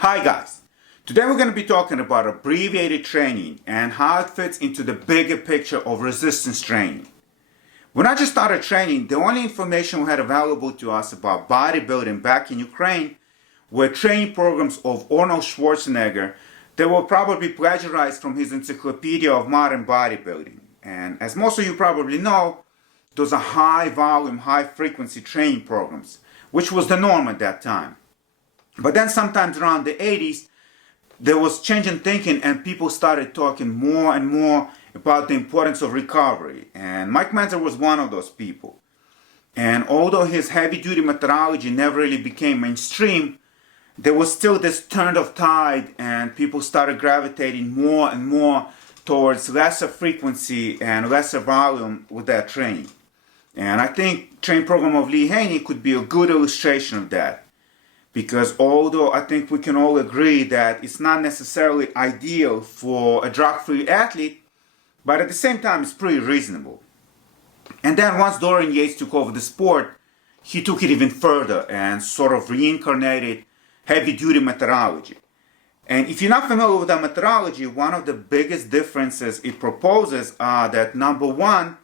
Hi guys, today we're going to be talking about abbreviated training and how it fits into the bigger picture of resistance training. When I just started training, the only information we had available to us about bodybuilding back in Ukraine were training programs of Arnold Schwarzenegger that were probably plagiarized from his Encyclopedia of Modern Bodybuilding. And as most of you probably know, those are high volume, high frequency training programs, which was the norm at that time. But then sometimes around the 80s, there was change in thinking and people started talking more and more about the importance of recovery. And Mike Menzer was one of those people. And although his heavy-duty methodology never really became mainstream, there was still this turn of tide and people started gravitating more and more towards lesser frequency and lesser volume with their training. And I think training program of Lee Haney could be a good illustration of that. Because although I think we can all agree that it's not necessarily ideal for a drug-free athlete, but at the same time it's pretty reasonable. And then once Dorian Yates took over the sport, he took it even further and sort of reincarnated heavy-duty methodology. And if you're not familiar with that methodology, one of the biggest differences it proposes are that number one,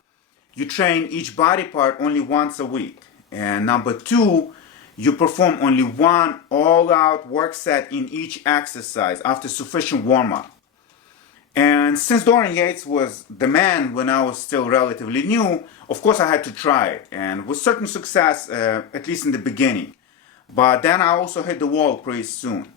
you train each body part only once a week. And number two, you perform only one all-out work set in each exercise after sufficient warm-up. And since Dorian Yates was the man when I was still relatively new, of course I had to try it, and with certain success, at least in the beginning. But then I also hit the wall pretty soon.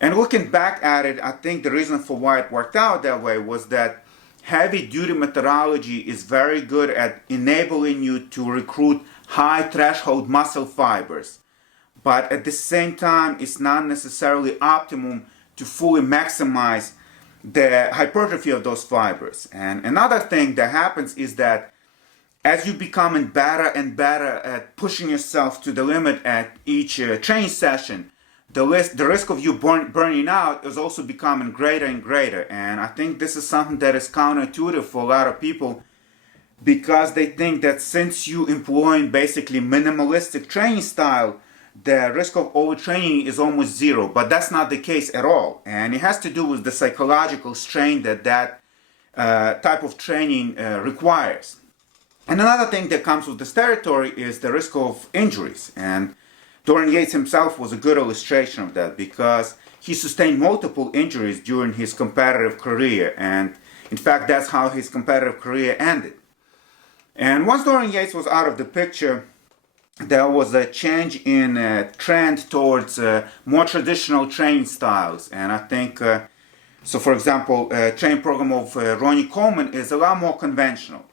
And looking back at it, I think the reason for why it worked out that way was that heavy-duty methodology is very good at enabling you to recruit high threshold muscle fibers, but at the same time it's not necessarily optimum to fully maximize the hypertrophy of those fibers. And another thing that happens is that as you become better and better at pushing yourself to the limit at each training session, the risk of you burning out is also becoming greater and greater. And I think this is something that is counterintuitive for a lot of people, because they think that since you employing basically minimalistic training style, the risk of overtraining is almost zero. But that's not the case at all. And it has to do with the psychological strain that type of training requires. And another thing that comes with this territory is the risk of injuries. And Dorian Yates himself was a good illustration of that, because he sustained multiple injuries during his competitive career. And in fact, that's how his competitive career ended. And once Dorian Yates was out of the picture, there was a change in trend towards more traditional training styles. And I think, so for example, training program of Ronnie Coleman is a lot more conventional.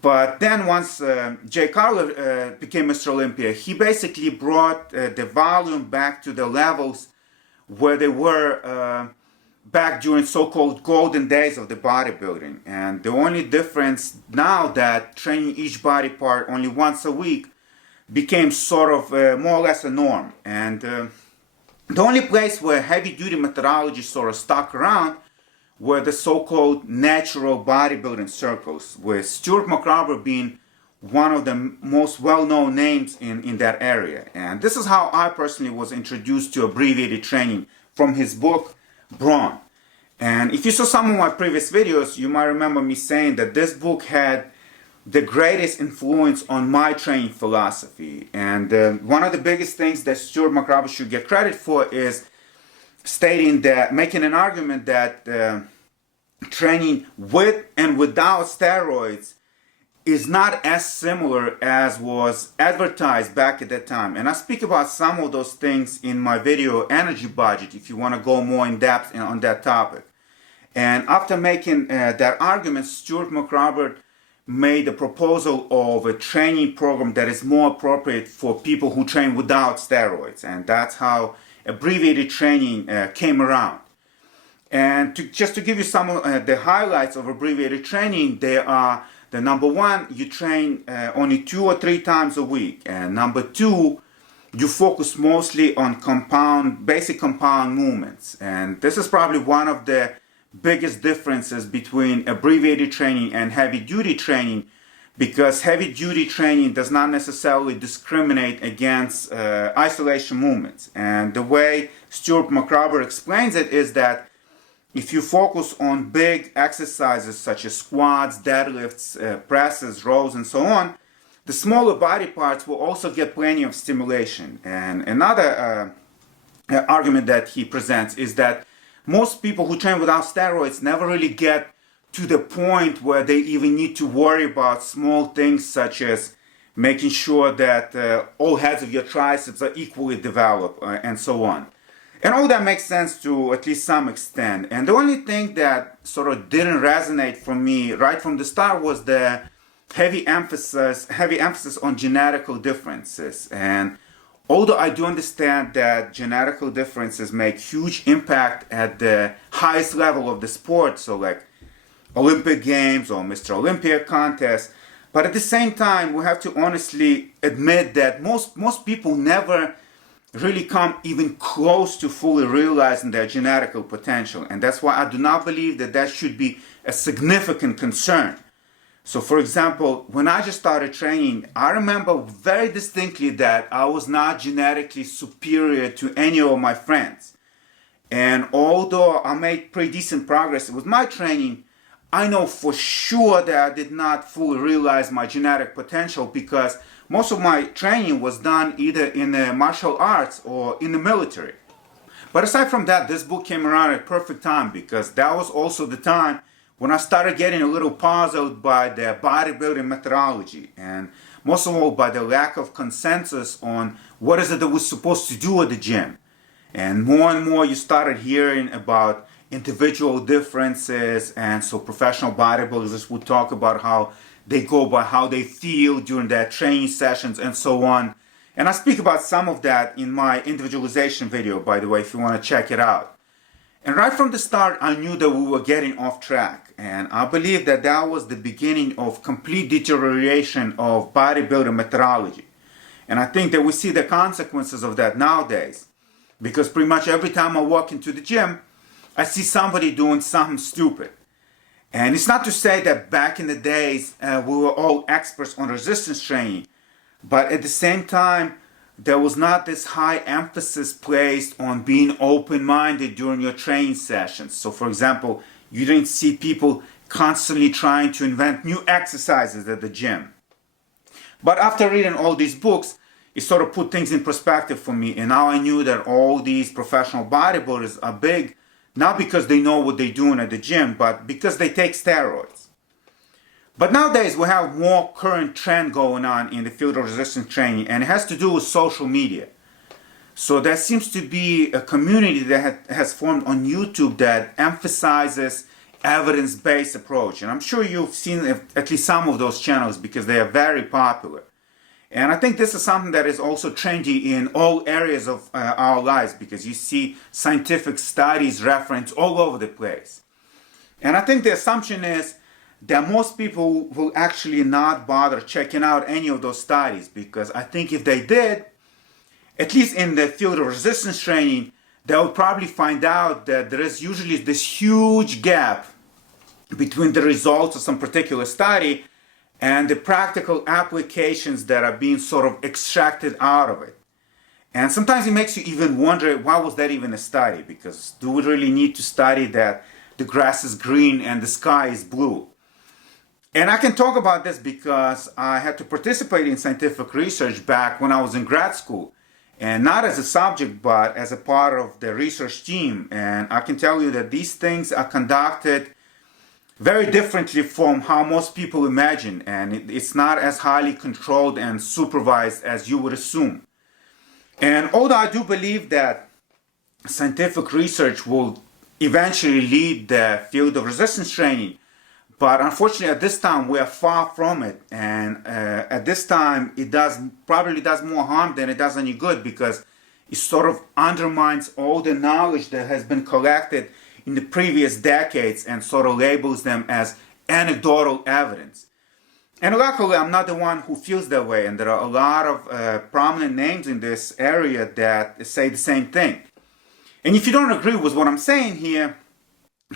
But then once Jay Cutler became Mr. Olympia, he basically brought the volume back to the levels where they were back during so-called golden days of the bodybuilding. And the only difference now that training each body part only once a week became sort of more or less a norm. And the only place where heavy-duty methodology sort of stuck around were the so-called natural bodybuilding circles, with Stuart McRoberts being one of the most well-known names in that area. And this is how I personally was introduced to abbreviated training, from his book, Brawn. And if you saw some of my previous videos, you might remember me saying that this book had the greatest influence on my training philosophy. And one of the biggest things that Stuart McRoberts should get credit for is stating that, making an argument that training with and without steroids is not as similar as was advertised back at that time. And I speak about some of those things in my video Energy Budget if you want to go more in depth on that topic. And after making that argument, Stuart McRoberts made a proposal of a training program that is more appropriate for people who train without steroids. And that's how abbreviated training came around. And just to give you some of the highlights of abbreviated training, there are the number one, you train only 2 or 3 times a week. And number two, you focus mostly on basic compound movements. And this is probably one of the biggest differences between abbreviated training and heavy duty training, because heavy-duty training does not necessarily discriminate against isolation movements. And the way Stuart McRoberts explains it is that if you focus on big exercises such as squats, deadlifts, presses, rows, and so on, the smaller body parts will also get plenty of stimulation. And another argument that he presents is that most people who train without steroids never really get to the point where they even need to worry about small things such as making sure that all heads of your triceps are equally developed and so on. And all that makes sense to at least some extent. And the only thing that sort of didn't resonate for me right from the start was the heavy emphasis on genetical differences. And although I do understand that genetical differences make huge impact at the highest level of the sport, so like Olympic Games or Mr. Olympia contests, but at the same time, we have to honestly admit that most people never really come even close to fully realizing their genetical potential. And that's why I do not believe that that should be a significant concern. So for example, when I just started training, I remember very distinctly that I was not genetically superior to any of my friends. And although I made pretty decent progress with my training, I know for sure that I did not fully realize my genetic potential because most of my training was done either in the martial arts or in the military. But aside from that, this book came around at a perfect time because that was also the time when I started getting a little puzzled by the bodybuilding methodology and most of all by the lack of consensus on what is it that we're supposed to do at the gym. And more you started hearing about individual differences, and so professional bodybuilders would talk about how they go by how they feel during their training sessions and so on. And I speak about some of that in my individualization video, by the way, if you want to check it out. And right from the start, I knew that we were getting off track. And I believe that that was the beginning of complete deterioration of bodybuilding methodology. And I think that we see the consequences of that nowadays. Because pretty much every time I walk into the gym, I see somebody doing something stupid. And it's not to say that back in the days we were all experts on resistance training, but at the same time there was not this high emphasis placed on being open-minded during your training sessions. So for example, you didn't see people constantly trying to invent new exercises at the gym. But after reading all these books, it sort of put things in perspective for me, and now I knew that all these professional bodybuilders are big not because they know what they're doing at the gym, but because they take steroids. But nowadays we have more current trend going on in the field of resistance training, and it has to do with social media. So there seems to be a community that has formed on YouTube that emphasizes evidence-based approach. And I'm sure you've seen at least some of those channels because they are very popular. And I think this is something that is also trendy in all areas of our lives because you see scientific studies referenced all over the place. And I think the assumption is that most people will actually not bother checking out any of those studies because I think if they did, at least in the field of resistance training, they would probably find out that there is usually this huge gap between the results of some particular study and the practical applications that are being sort of extracted out of it. And sometimes it makes you even wonder, why was that even a study? Because do we really need to study that the grass is green and the sky is blue? And I can talk about this because I had to participate in scientific research back when I was in grad school. And not as a subject, but as a part of the research team. And I can tell you that these things are conducted very differently from how most people imagine, and it's not as highly controlled and supervised as you would assume. And although I do believe that scientific research will eventually lead the field of resistance training, but unfortunately at this time we are far from it, and at this time it probably does more harm than it does any good because it sort of undermines all the knowledge that has been collected in the previous decades and sort of labels them as anecdotal evidence. And luckily, I'm not the one who feels that way, and there are a lot of prominent names in this area that say the same thing. And if you don't agree with what I'm saying here,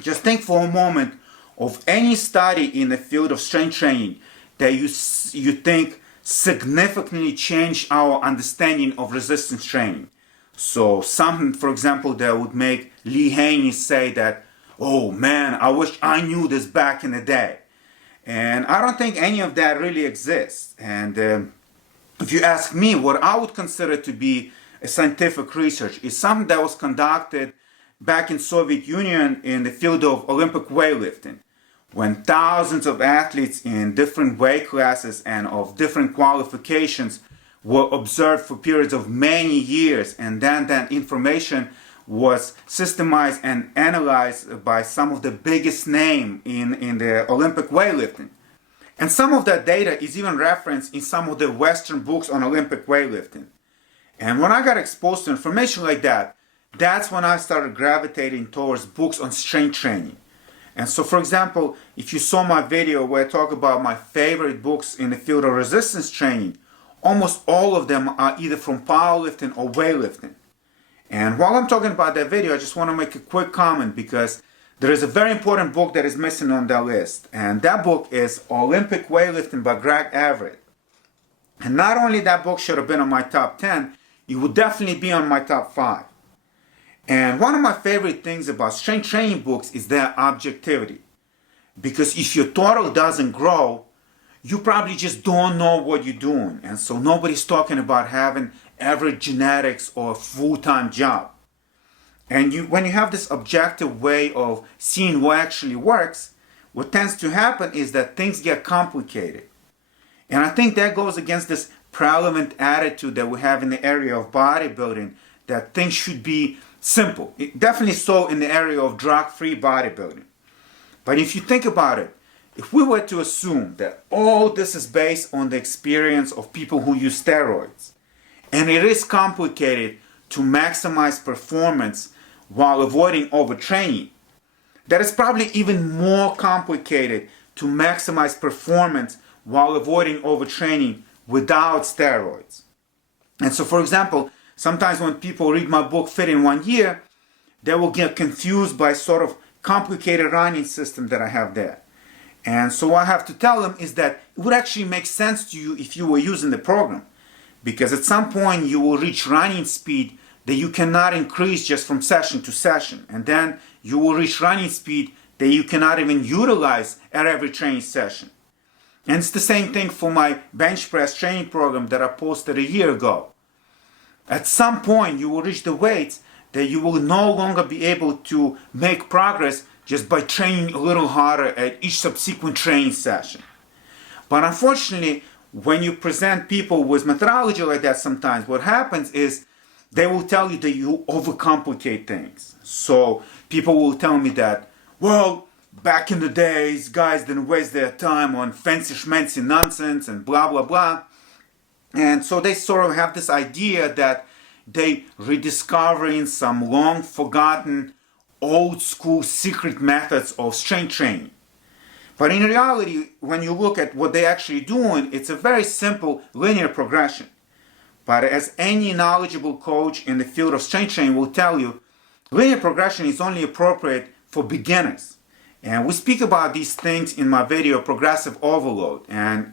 just think for a moment of any study in the field of strength training that you think significantly changed our understanding of resistance training. So something, for example, that would make Lee Haney say that, oh man, I wish I knew this back in the day. And I don't think any of that really exists. And if you ask me, what I would consider to be a scientific research is something that was conducted back in Soviet Union in the field of Olympic weightlifting, when thousands of athletes in different weight classes and of different qualifications were observed for periods of many years, and then that information was systemized and analyzed by some of the biggest names in the Olympic weightlifting. And some of that data is even referenced in some of the Western books on Olympic weightlifting. And when I got exposed to information like that, that's when I started gravitating towards books on strength training. And so, for example, if you saw my video where I talk about my favorite books in the field of resistance training, almost all of them are either from powerlifting or weightlifting. And while I'm talking about that video, I just want to make a quick comment because there is a very important book that is missing on that list. And that book is Olympic Weightlifting by Greg Everett. And not only that book should have been on my top 10, it would definitely be on my top 5. And one of my favorite things about strength training books is their objectivity. Because if your total doesn't grow, you probably just don't know what you're doing. And so nobody's talking about having average genetics or a full-time job. And when you have this objective way of seeing what actually works, what tends to happen is that things get complicated. And I think that goes against this prevalent attitude that we have in the area of bodybuilding, that things should be simple. Definitely so in the area of drug-free bodybuilding. But if you think about it, if we were to assume that all this is based on the experience of people who use steroids, and it is complicated to maximize performance while avoiding overtraining, that is probably even more complicated to maximize performance while avoiding overtraining without steroids. And so, for example, sometimes when people read my book Fit in 1 Year, they will get confused by sort of complicated running system that I have there. And so what I have to tell them is that it would actually make sense to you if you were using the program. Because at some point you will reach running speed that you cannot increase just from session to session. And then you will reach running speed that you cannot even utilize at every training session. And it's the same thing for my bench press training program that I posted a year ago. At some point you will reach the weights that you will no longer be able to make progress just by training a little harder at each subsequent training session. But unfortunately, when you present people with methodology like that sometimes, what happens is they will tell you that you overcomplicate things. So people will tell me that, well, back in the days, guys didn't waste their time on fancy schmancy nonsense and blah, blah, blah. And so they sort of have this idea that they rediscovering some long forgotten old school secret methods of strength training. But in reality, when you look at what they're actually doing, it's a very simple linear progression. But as any knowledgeable coach in the field of strength training will tell you, linear progression is only appropriate for beginners. And we speak about these things in my video, Progressive Overload. And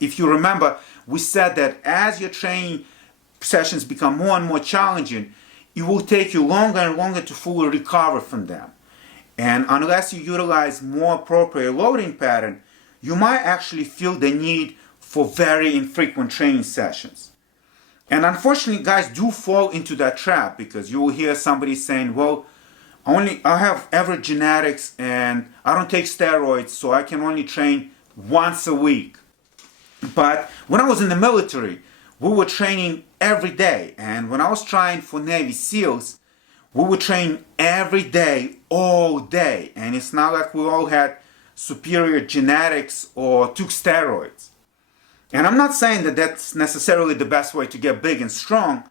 if you remember, we said that as your training sessions become more and more challenging, it will take you longer and longer to fully recover from them. And unless you utilize more appropriate loading pattern, you might actually feel the need for very infrequent training sessions. And unfortunately, guys do fall into that trap because you will hear somebody saying, well, I have average genetics and I don't take steroids, so I can only train once a week. But when I was in the military, we were training every day. And when I was trying for Navy SEALs, we would train every day, all day. And it's not like we all had superior genetics or took steroids. And I'm not saying that that's necessarily the best way to get big and strong,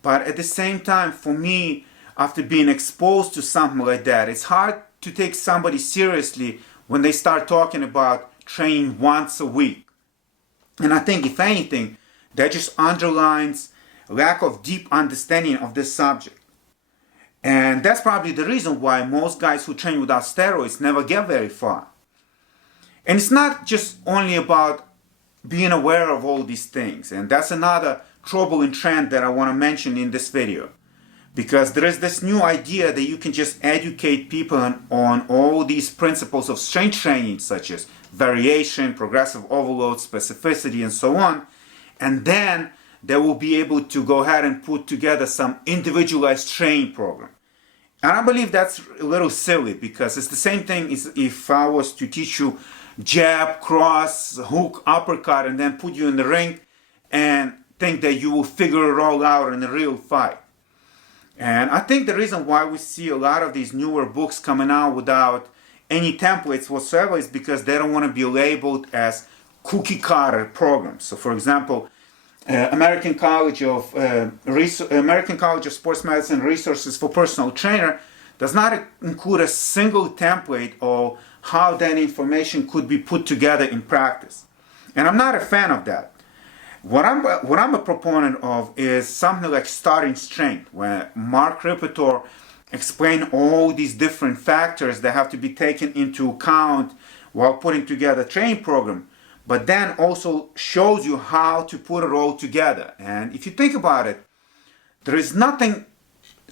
but at the same time, for me, after being exposed to something like that, it's hard to take somebody seriously when they start talking about training once a week. And I think, if anything, that just underlines a lack of deep understanding of this subject. And that's probably the reason why most guys who train without steroids never get very far. And it's not just only about being aware of all these things. And that's another troubling trend that I want to mention in this video. Because there is this new idea that you can just educate people on all these principles of strength training, such as variation, progressive overload, specificity, and so on. And then they will be able to go ahead and put together some individualized training program. And I believe that's a little silly, because it's the same thing as if I was to teach you jab, cross, hook, uppercut, and then put you in the ring and think that you will figure it all out in a real fight. And I think the reason why we see a lot of these newer books coming out without any templates whatsoever is because they don't want to be labeled as cookie cutter programs. So for example, American College of Sports Medicine Resources for Personal Trainer does not include a single template of how that information could be put together in practice. And I'm not a fan of that. What I'm a proponent of is something like starting strength, where Mark Rippetoe explained all these different factors that have to be taken into account while putting together a training program, but then also shows you how to put it all together. And if you think about it, there is nothing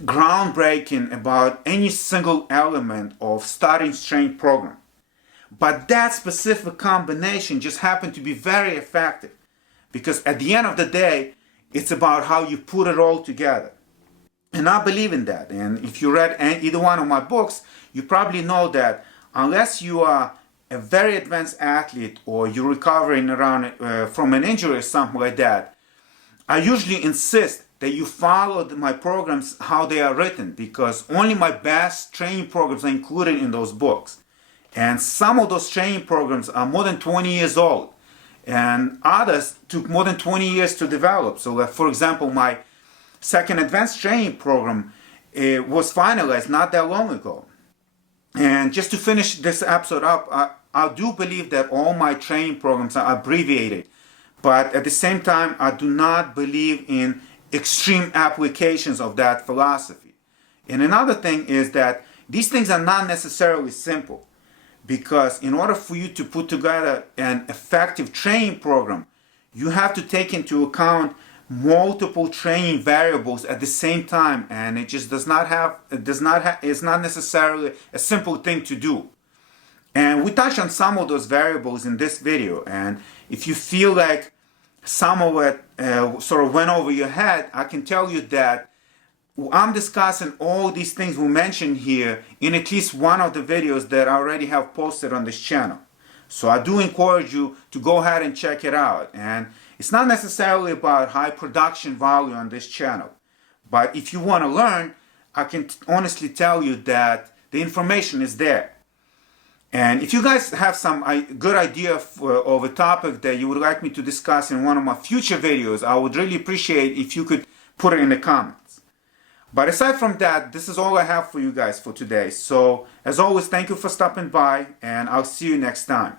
groundbreaking about any single element of starting strength program. But that specific combination just happened to be very effective, because at the end of the day, it's about how you put it all together. And I believe in that. And if you read either one of my books, you probably know that unless you are a very advanced athlete or you're recovering around from an injury or something like that, I usually insist that you follow my programs how they are written, because only my best training programs are included in those books. And some of those training programs are more than 20 years old, and others took more than 20 years to develop. So for example, my second advanced training program was finalized not that long ago. And just to finish this episode up, I do believe that all my training programs are abbreviated, but at the same time, I do not believe in extreme applications of that philosophy. And another thing is that these things are not necessarily simple, because in order for you to put together an effective training program, you have to take into account multiple training variables at the same time, and it just it's not necessarily a simple thing to do. And we touched on some of those variables in this video, and if you feel like some of it sort of went over your head, I can tell you that I'm discussing all these things we mentioned here in at least one of the videos that I already have posted on this channel. So I do encourage you to go ahead and check it out. And it's not necessarily about high production value on this channel, but if you want to learn, I can honestly tell you that the information is there. And if you guys have some good idea of a topic that you would like me to discuss in one of my future videos, I would really appreciate if you could put it in the comments. But aside from that, this is all I have for you guys for today. So as always, thank you for stopping by, and I'll see you next time.